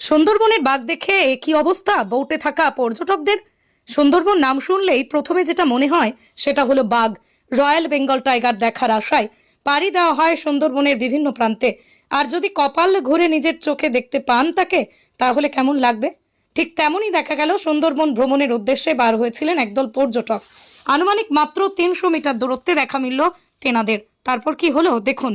সুন্দরবনের বাঘ দেখে কি অবস্থা বউটে থাকা পর্যটকদের। সুন্দরবন নাম শুনলেই প্রথমে যেটা মনে হয় সেটা হলো বাঘ। রয়্যাল বেঙ্গল টাইগার দেখার আশায় পাড়ি দেওয়া হয় সুন্দরবনের বিভিন্ন প্রান্তে। আর যদি কপাল ঘুরে নিজের চোখে দেখতে পান তাকে, তাহলে কেমন লাগবে? ঠিক তেমনই দেখা গেল সুন্দরবন ভ্রমণের উদ্দেশ্যে বার হয়েছিলেন একদল পর্যটক। আনুমানিক মাত্র ৩০০ মিটার দূরত্বে দেখা মিলল তেনাদের। তারপর কি হলো দেখুন।